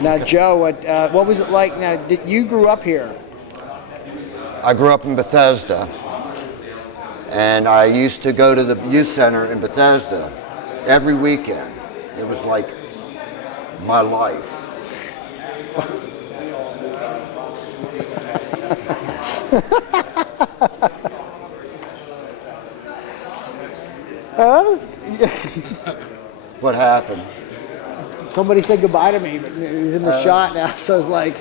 Now, Joe, what was it like? Now, you grew up here? I grew up in Bethesda, and I used to go to the youth center in Bethesda every weekend. It was like my life. What happened? Somebody said goodbye to me, but he's in the shot now. So I was like,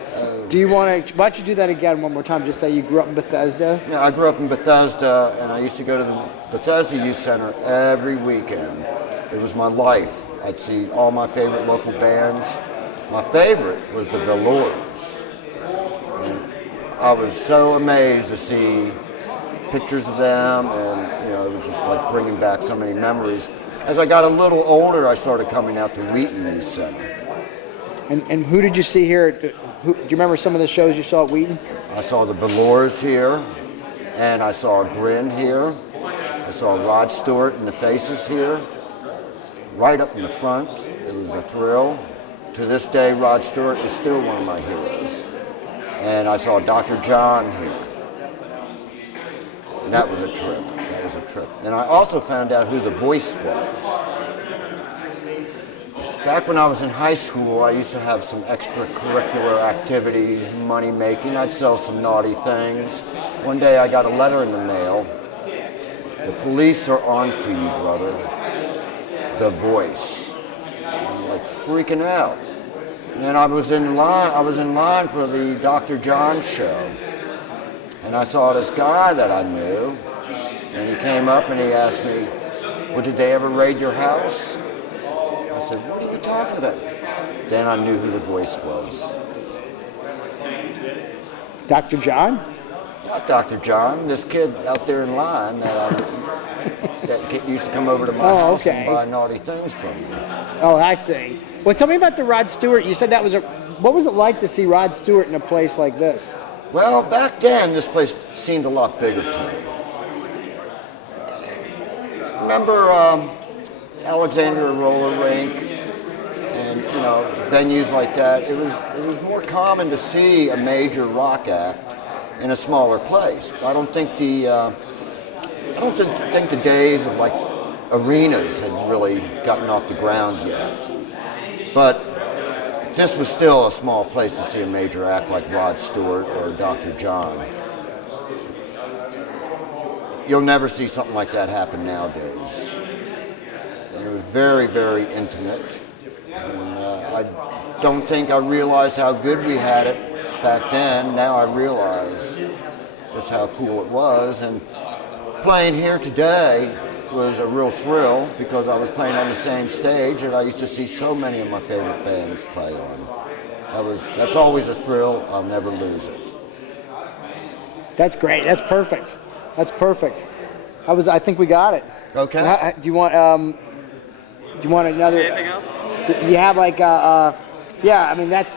do you want to, why don't you do that again one more time? Just say you grew up in Bethesda. Yeah, I grew up in Bethesda, and I used to go to the Bethesda Youth Center every weekend. It was my life. I'd see all my favorite local bands. My favorite was the Velours. And I was so amazed to see pictures of them, and it was just like bringing back so many memories. As I got a little older, I started coming out to Wheaton Youth Center. And who did you see here? Do you remember some of the shows you saw at Wheaton? I saw the Velours here, and I saw Grin here. I saw Rod Stewart and the Faces here, right up in the front. It was a thrill. To this day, Rod Stewart is still one of my heroes. And I saw Dr. John here. And that was a trip. That was a trip. And I also found out who The Voice was. Back when I was in high school, I used to have some extracurricular activities, money making. I'd sell some naughty things. One day I got a letter in the mail. The police are on to you, brother. The Voice. I'm like freaking out. And then I was in line for the Dr. John show. And I saw this guy that I knew, and he came up and he asked me, well, did they ever raid your house? I said, what are you talking about? Then I knew who The Voice was. Dr. John? Not Dr. John, this kid out there in line that used to come over to my house and buy naughty things from me. Oh, I see. Well, tell me about the Rod Stewart. You said that was what was it like to see Rod Stewart in a place like this? Well, back then, this place seemed a lot bigger to me. Remember Alexandria Roller Rink and, venues like that? It was more common to see a major rock act in a smaller place. I don't think the days of like arenas had really gotten off the ground yet. But this was still a small place to see a major act like Rod Stewart or Dr. John. You'll never see something like that happen nowadays. It was very, very intimate. And I don't think I realized how good we had it back then. Now I realize just how cool it was. And playing here today was a real thrill because I was playing on the same stage that I used to see so many of my favorite bands play on. That's always a thrill. I'll never lose it. That's great. That's perfect. That's perfect. I think we got it. Okay. Do you want another? Anything else? Do you have like yeah? I mean that's